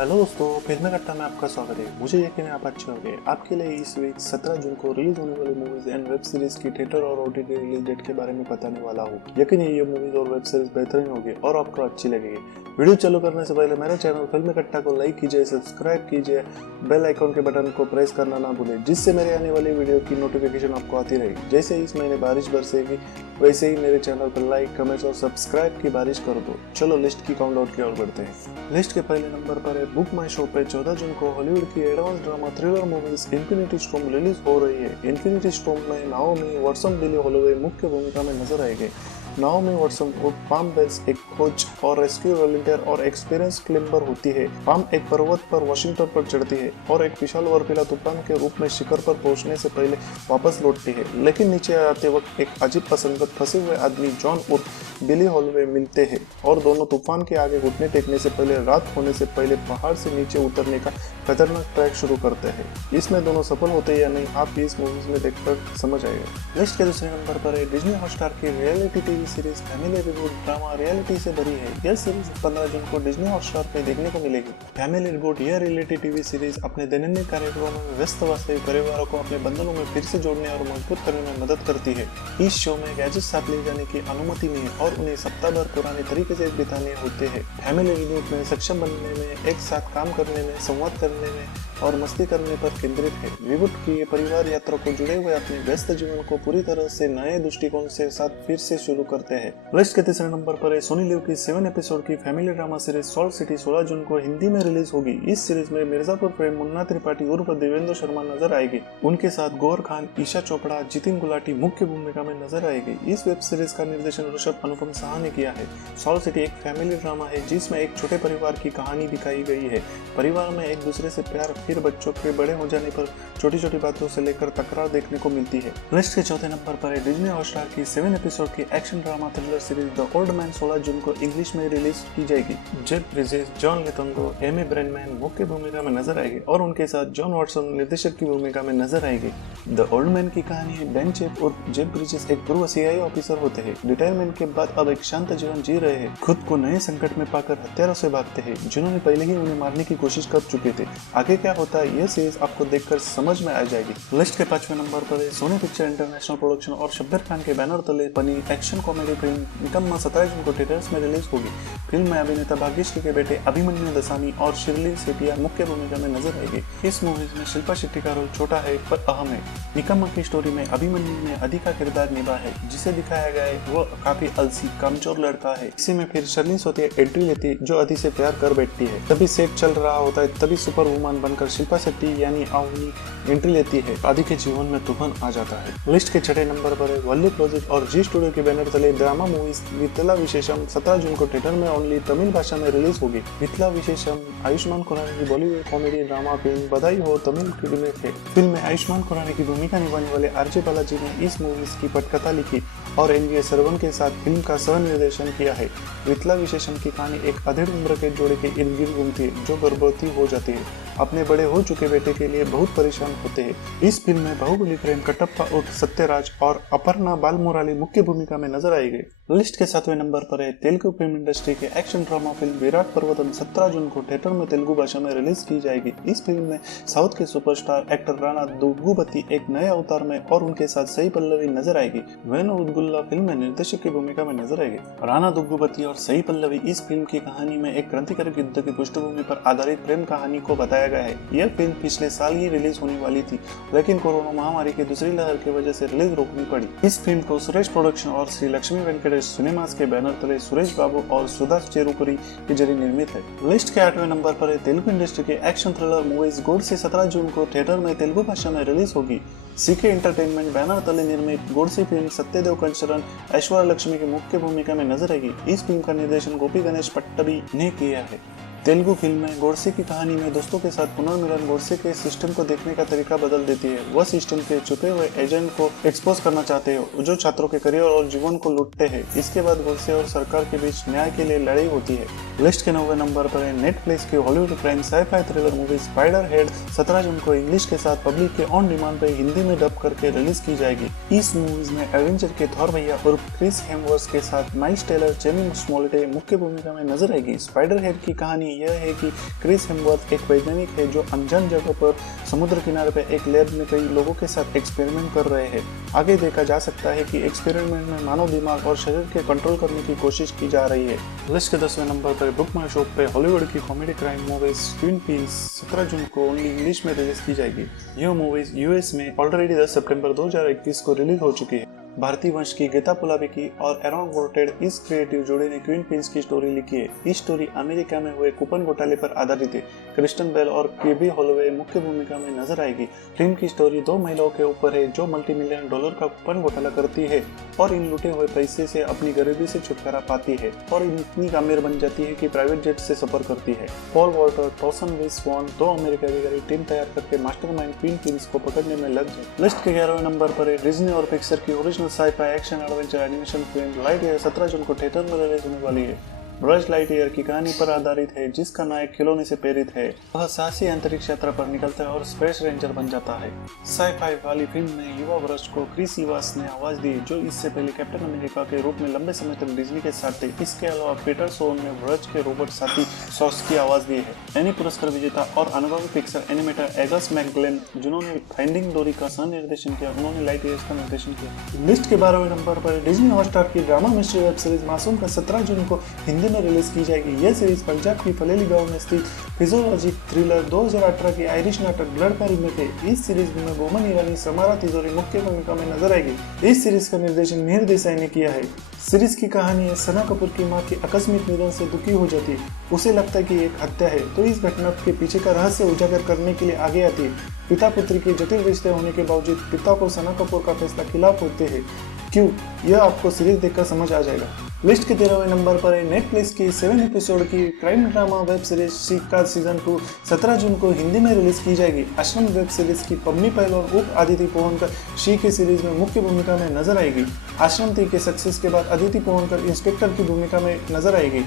Hello दोस्तों, film कट्टा में आपका स्वागत है। मुझे यकीन है आप अच्छे होंगे। आपके लिए इस वीक 17 जून को रिलीज होने वाली मूवीज एंड वेब सीरीज की थिएटर और ओटीटी रिलीज डेट के बारे में बताने वाला हूँ। यकीन है ये मूवीज और वेब सीरीज बेहतरीन होगी और आपको अच्छी लगेगी। वीडियो चालू करने से पहले मेरे चैनल फिल्म कट्टा को लाइक कीजिए, सब्सक्राइब कीजिए, बेल आइकॉन के बटन को प्रेस करना ना भूलें, जिससे मेरे आने वाली वीडियो की नोटिफिकेशन आपको आती रहेगी। जैसे इस महीने बारिश बरसेगी वैसे ही मेरे चैनल पर लाइक, कमेंट्स और सब्सक्राइब की बारिश कर दो। चलो लिस्ट की काउंटडाउन की ओर बढ़ते हैं। लिस्ट के पहले नंबर पर है बुक माई शो पे 14 जून को हॉलीवुड की advance drama thriller movies infinity storm release हो रही है। इन्फिनिटी स्टॉर्म में नाओमी वॉटसन बिली हॉलोवे मुख्य भूमिका में नजर आएंगे। नाओमी वॉटसन को पाम बेल्स एक खोज और रेस्क्यू वॉलंटियर और एक्सपीरियंस क्लाइंबर होती है। पाम एक पर्वत पर वॉशिंगटन पर चढ़ती है और एक विशाल बर्फीला तूफान के रूप में शिखर पर पहुंचने से पहले वापस लौटती है, लेकिन नीचे आते वक्त एक अजीब असंगत फंसे हुए आदमी जॉन उर्फ बिली हॉलोवे मिलते हैं और दोनों तूफान के आगे घुटने टेकने से पहले रात होने से पहले पहाड़ से नीचे उतरने का खतरनाक ट्रैक शुरू करते हैं। इसमें दोनों सफल होते हैं या नहीं, आप इस मूवीज में देखकर समझ आएगा। लिस्ट के दूसरे नंबर पर है डिज्नी हॉटस्टार की reality TV series family reboot drama reality से भरी है। यह सीरीज 15 जून को डिज्नी हॉटस्टार पे देखने को मिलेगी। फैमिली रिबूट यह रियलिटी टीवी सीरीज अपने दैनिक कार्यक्रमों में व्यस्त वास्तविक परिवारों को अपने बंधनों में फिर से जोड़ने और मजबूत करने में मदद करती है। इस शो में गैजेट साथ ले जाने की अनुमति नहीं है और उन्हें सप्ताह भर पुराने तरीके से बिताने होते हैं। फैमिली यूनिट में सक्षम बनने में, एक साथ काम करने में, संवाद करने में और मस्ती करने पर केंद्रित है। रिबूट की परिवार यात्रा को जुड़े हुए अपने व्यस्त जीवन को पूरी तरह से नए दृष्टिकोण से साथ फिर से शुरू करते हैं। लिस्ट के तीसरे नंबर पर है सोनी लिव की 7 एपिसोड की family drama series salt city 16 जून को हिंदी में रिलीज होगी। इस सीरीज में मिर्जापुर प्रेम मुन्ना त्रिपाठी उर्फ देवेंद्र शर्मा नजर आएंगे। उनके साथ गौर खान, ईशा चोपड़ा, जितिन गुलाटी मुख्य भूमिका में नजर आएंगे। इस वेब सीरीज का निर्देशन ऋषभ अनुपम साहा ने किया है। सॉल्ट सिटी एक फैमिली ड्रामा है जिसमें एक छोटे परिवार की कहानी दिखाई गई है। परिवार में एक दूसरे से प्यार, फिर बच्चों के बड़े हो जाने पर छोटी छोटी बातों से लेकर तकरार देखने को मिलती है। लिस्ट के चौथे नंबर पर है डिज्नी हॉटस्टार की 7 एपिसोड की action drama thriller series the old man 16 जून को इंग्लिश में रिलीज की जाएगी। जेफ ब्रिजेस, जॉन लेथंगो, एमी ब्रेनमैन मुख्य भूमिका में नजर आएंगे और उनके साथ जॉन वॉटसन निर्देशक की भूमिका में नजर आएंगे। द ओल्ड मैन की कहानी है बेन चेप और जेफ ब्रिजेस एक पूर्व सीआईए ऑफिसर होते हैं। रिटायरमेंट के बाद अब एक शांत जीवन जी रहे हैं। खुद को नए संकट में पाकर हत्यारों से भागते हैं जिन्होंने पहले ही उन्हें मारने की कोशिश कर चुके थे। आगे क्या होता है यह सीरीज आपको देखकर समझ में आ जाएगी। लिस्ट के 5वें नंबर पर है सोनी पिक्चर इंटरनेशनल प्रोडक्शन और शब्बीर खान के बैनर तले बनी एक्शन कॉमेडी फिल्म निकम्मा 17 जून को थिएटर्स में रिलीज होगी। फिल्म में अभिनेता भाग्यश्री के बेटे अभिमन्यु दसानी और शिरली सेठिया मुख्य भूमिका में नजर आएंगे। इस मूवीज में शिल्पा शेट्टी का रोल छोटा है पर अहम है। निकम्मा की स्टोरी में अभिमन्यु ने अधि का किरदार निभा है। जिसे दिखाया गया है वो काफी अलसी कमजोर लड़का है। इसी में फिर शर्लिन सोतिया एंट्री लेती है जो अधि से प्यार कर बैठती है। तभी सेट चल रहा होता है, तभी सुपर वुमन बनकर शिल्पा शेट्टी यानी अवनी एंट्री लेती है। आदि के जीवन में तूफान आ जाता है। लिस्ट के 6वें नंबर पर है वल्ली प्रोजेक्ट और जी स्टूडियो के बैनर तले ड्रामा मूवीज वितला विशेषम 17 जून को थिएटर में ओनली तमिल भाषा में रिलीज होगी। वितला विशेषम आयुष्मान खुराना की बॉलीवुड कॉमेडी ड्रामा फिल्म बधाई हो तमिल की रीमेक है। फिल्म में आयुष्मान खुराना की भूमिका निभाने वाले आरजे बालाजी ने इस मूवीज की पटकथा लिखी और एनवीए सरवन के साथ फिल्म का सह निर्देशन किया है। वितला विशेषम की कहानी एक अधेड़ उम्र के जोड़े के इर्द गिर्द घूमती है जो गर्भवती हो जाती है। अपने बड़े हो चुके बेटे के लिए बहुत परेशान होते हैं। इस फिल्म में बाहुबली प्रेम कटप्पा उर्फ सत्यराज और अपर्णा बालमुराली मुख्य भूमिका में नजर आएंगे। लिस्ट के 7वें नंबर पर है तेलुगु फिल्म इंडस्ट्री के action drama film Virat Parvatam 17 जून को थिएटर में तेलुगु भाषा में रिलीज की जाएगी। इस फिल्म में साउथ के सुपरस्टार एक्टर राणा दुग्गुबती एक नए अवतार में और उनके साथ सई पल्लवी नजर आएगी। वेणु उदगुल्ला फिल्म में निर्देशक की भूमिका में नजर आएंगे। राणा दुग्गुबती और सई पल्लवी इस फिल्म की कहानी में एक क्रांतिकारी युद्ध की पृष्ठभूमि पर आधारित प्रेम कहानी को बताया गया है। यह फिल्म पिछले साल ही रिलीज होने वाली थी, लेकिन कोरोना महामारी की दूसरी लहर की वजह से रिलीज रोकनी पड़ी। इस फिल्म को सुरेश प्रोडक्शन और श्री लक्ष्मी वेंकटेश सिनेमास के बैनर तले सुरेश बाबू और सुधा चेरुकुरी के जरिए निर्मित है। लिस्ट के 8वें नंबर पर है तेलुगु इंडस्ट्री के एक्शन थ्रिलर मूवीज गोड से 17 जून को थिएटर में तेलुगु भाषा में रिलीज होगी। सीके एंटरटेनमेंट बैनर तले निर्मित गोडसे फिल्म सत्यदेव कंचरन ऐश्वर्या लक्ष्मी की मुख्य भूमिका में नजर आएगी। इस फिल्म का निर्देशन गोपी गणेश पट्टभी ने किया है। तेलुगु फिल्म में गोडसे की कहानी में दोस्तों के साथ पुनर्मिलन गोडसे के सिस्टम को देखने का तरीका बदल देती है। वह सिस्टम के छुपे हुए एजेंट को एक्सपोज करना चाहते हैं जो छात्रों के करियर और जीवन को लूटते हैं। इसके बाद गोडसे और सरकार के बीच न्याय के लिए लड़ाई होती है। लिस्ट के 9वें नंबर पर है नेटफ्लिक्स की Hollywood crime sci-fi thriller movie spider head 17 जून को इंग्लिश के साथ पब्लिक के ऑन डिमांड पर हिंदी में डब करके रिलीज की जाएगी। इस मूवीज में एवेंजर के थॉर भैया और क्रिस हेम्सवर्थ के साथ माइल्स टेलर, जेमी स्मॉलेट मुख्य भूमिका में नजर आएगी। स्पाइडर हेड की कहानी कहानी यह है कि क्रिस हेम्सवर्थ एक वैज्ञानिक है जो अनजान जगह पर समुद्र किनारे पर एक लैब में कई लोगों के साथ एक्सपेरिमेंट कर रहे हैं। आगे देखा जा सकता है कि एक्सपेरिमेंट में मानव दिमाग और शरीर के कंट्रोल करने की कोशिश की जा रही है। लिस्ट के 10वें नंबर पर बुक माई शॉप पे हॉलीवुड की comedy crime movies twin peace 17 जून को ओनली इंग्लिश में रिलीज की जाएगी। यह मूवीज यूएस में ऑलरेडी 10 सितंबर 2021 को रिलीज हो चुकी है। भारतीय वंश की गीता पुलाविकी और एरॉन वोर्टेड इस क्रिएटिव जोड़ी ने क्वीन प्रिंस की स्टोरी लिखी है। इस स्टोरी अमेरिका में हुए कूपन घोटाले पर आधारित है। क्रिस्टन बेल और केबी हॉलोवे मुख्य भूमिका में नजर आएगी। फिल्म की स्टोरी 2 महिलाओं के ऊपर है जो मल्टी-मिलियन डॉलर का कूपन घोटाला करती है और इन लूटे हुए पैसे से अपनी गरीबी से छुटकारा पाती है और इतनी अमीर बन जाती है कि प्राइवेट जेट से सफर करती है। पॉल वॉल्टर, टॉसन वी स्वॉन 2 अमेरिका की टीम तैयार करके मास्टरमाइंड क्वीन प्रिंस को पकड़ने में लग गए। लिस्ट के 11वें नंबर पर है डिज्नी और पिक्सर की original sci-fi action adventure animation film Lightyear 17 जून को थिएटर में रिलीज होने वाली है। ब्रज लाइटईयर की कहानी पर आधारित है जिसका नायक खिलौने से प्रेरित है। वह साहसी अंतरिक्ष यात्रा पर निकलता है और स्पेस रेंजर बन जाता है। साइ-फाई वाली फिल्म में युवा ब्रज को क्रिस इवांस ने आवाज दी जो इससे पहले कैप्टन अमेरिका के रूप में लंबे समय तक डिज्नी के साथ थे। इसके अलावा पीटर सोन ने ब्रज के रोबोट साथी सॉस की आवाज दी है। एनी पुरस्कार विजेता और अनुभवी पिक्सर एनिमेटर एगस मैकग्लेन जिन्होंने फाइंडिंग डोरी का सह निर्देशन किया, उन्होंने लाइटईयर का निर्देशन किया। लिस्ट के 12वें नंबर पर डिज्नी हॉटस्टार की ड्रामा मिस्ट्री वेब सीरीज मासूम का 17 जून को हिंदी में रिलीज की जाएगी। यह सीरीज पंजाब की फलेली गांव में स्थित फिजियोलॉजिक थ्रिलर 2018 की आयरिश नाटक ब्लड का रीमेक है। इस सीरीज में बोमन ईरानी समारा तिजोरी मुख्य भूमिका में नजर आएगी। इस सीरीज का निर्देशन मिहिर देसाई ने किया है। सीरीज की कहानी है सना कपूर की मां की आकस्मिक निधन से दुखी हो जाती है। उसे लगता है कि एक हत्या है तो इस घटना के पीछे का रहस्य उजागर करने के लिए आगे आती है। पिता पुत्री के जटिल रिश्ते होने के बावजूद पिता को सना कपूर का फैसला खिलाफ होते हैं। क्यों, यह आपको सीरीज देखकर समझ आ जाएगा। लिस्ट के 13वें नंबर पर है नेटफ्लिक्स की 7 एपिसोड की crime drama web series she का सीजन 2 17 जून को हिंदी में रिलीज की जाएगी। आश्रम वेब सीरीज की पम्मी पहल और उप आदिति पोहनकर शी की सीरीज में मुख्य भूमिका में नजर आएगी। आश्रम 3 के सक्सेस के बाद आदिति पोहनकर इंस्पेक्टर की भूमिका में नजर आएगी।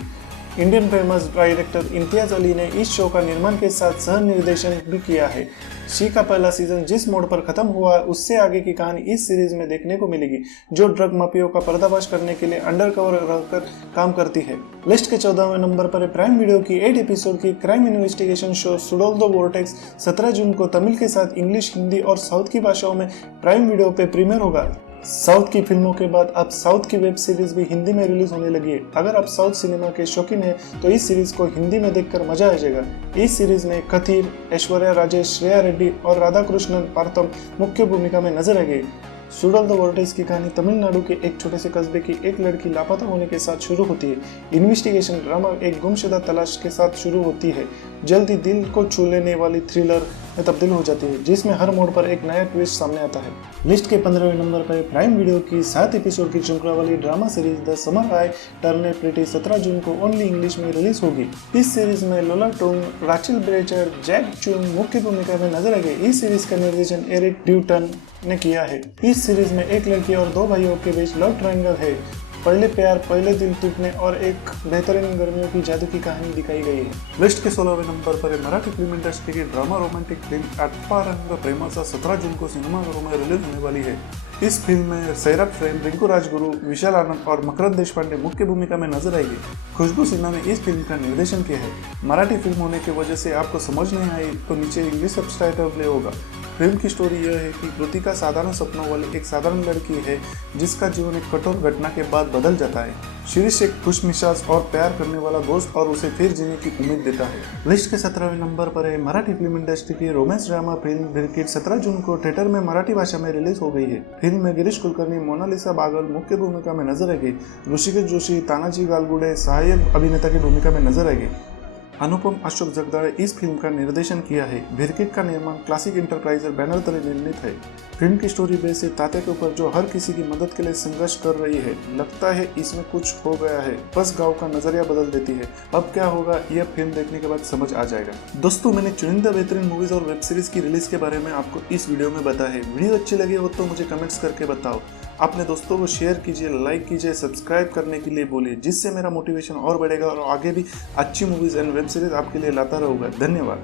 Indian famous director Imtiaz Ali ने इस शो का निर्माण के साथ सह निर्देशन भी किया है। शी का पहला सीजन जिस मोड़ पर खत्म हुआ उससे आगे की कहानी इस सीरीज में देखने को मिलेगी जो ड्रग माफियाओं का पर्दाफाश करने के लिए अंडरकवर रहकर काम करती है। लिस्ट के 14वें नंबर पर प्राइम वीडियो की 8 एपिसोड की क्राइम इन्वेस्टिगेशन शो सुडोल्फो वोर्टेक्स 17 जून को तमिल के साथ इंग्लिश, हिंदी और साउथ की भाषाओं में प्राइम वीडियो पे प्रीमियर होगा। साउथ की फिल्मों के बाद अब साउथ की वेब सीरीज भी हिंदी में रिलीज होने लगी है। अगर आप साउथ सिनेमा के शौकीन हैं तो इस सीरीज को हिंदी में देखकर मजा आ जाएगा। इस सीरीज में कथीर, ऐश्वर्या राजेश, श्रेया रेड्डी और राधाकृष्णन पार्थम मुख्य भूमिका में नजर आएंगे। सुडोल्फो द वोर्टेक्स की कहानी तमिलनाडु के एक छोटे से कस्बे की एक लड़की लापता होने के साथ शुरू होती है। इन्वेस्टिगेशन ड्रामा एक गुमशुदा तलाश के साथ शुरू होती है, जल्द ही दिल को छू लेने वाली थ्रिलर में तब्दील हो जाती है जिसमें हर मोड़ पर एक नया ट्विस्ट सामने आता है। लिस्ट के 15वें नंबर पर प्राइम वीडियो की 7 एपिसोड की श्रृंखला वाली drama series the summer I turned pretty 17 जून को ओनली इंग्लिश में रिलीज होगी। इस सीरीज में लोला टोंग, राचेल ब्रेचर, जैक चुंग मुख्य भूमिका में नजर आएंगे। इस सीरीज का निर्देशन एरिक ड्यूटन ने किया है। इस सीरीज में एक लड़की और 2 भाइयों के बीच लव ट्रायंगल है। पहले प्यार, पहले दिल टूटने और एक बेहतरीन गर्मियों की जादू की कहानी दिखाई गई है। लिस्ट के 16वें नंबर पर मराठी फिल्म इंडस्ट्री की ड्रामा रोमांटिक फिल्म आठवा रंग प्रेमाचा 17 जून को सिनेमाघरों में रिलीज होने वाली है। इस फिल्म में सैराट फ्रेम, रिंकू राजगुरु, विशाल आनंद और मकरंद देशपांडे मुख्य भूमिका में नजर आएगी। खुशबू सिन्हा ने इस फिल्म का निर्देशन किया है। मराठी फिल्म होने की वजह से आपको समझ नहीं आई तो नीचे इंग्लिश सबटाइटल प्ले होगा। फिल्म की स्टोरी यह है कि कृतिका साधारण सपनों वाली एक साधारण लड़की है जिसका जीवन एक कठोर घटना के बाद बदल जाता है। शिरीष एक खुशमिजाज और प्यार करने वाला दोस्त और उसे फिर जीने की उम्मीद देता है। लिस्ट के 17वें नंबर पर है मराठी फिल्म इंडस्ट्री की रोमांस ड्रामा फिल्म भिरकीट 17 जून को थिएटर में मराठी भाषा में रिलीज हो गई है। फिल्म में गिरीश कुलकर्णी, मोनालिसा बागल मुख्य भूमिका में नजर आएगी। ऋषिकेश जोशी, तानाजी गालगुडे सहायक अभिनेता की भूमिका में नजर आएगी। अनुपम अशोक जगदाळे इस फिल्म का निर्देशन किया है। भिरकीट का निर्माण क्लासिक इंटरप्राइजर बैनर तले निर्मित है। फिल्म की स्टोरी बेस है तात्या के ऊपर जो हर किसी की मदद के लिए संघर्ष कर रही है। लगता है इसमें कुछ हो गया है, बस गांव का नजरिया बदल देती है। अब क्या होगा यह फिल्म देखने के बाद समझ आ जाएगा। दोस्तों, मैंने चुनिंदा बेहतरीन मूवीज और वेब सीरीज की रिलीज के बारे में आपको इस वीडियो में बताया है। वीडियो अच्छी लगी हो तो मुझे कमेंट्स करके बताओ। अपने दोस्तों को शेयर कीजिए, लाइक कीजिए, सब्सक्राइब करने के लिए बोलिए, जिससे मेरा मोटिवेशन और बढ़ेगा और आगे भी अच्छी मूवीज एंड वेब सीरीज आपके लिए लाता रहूंगा। धन्यवाद।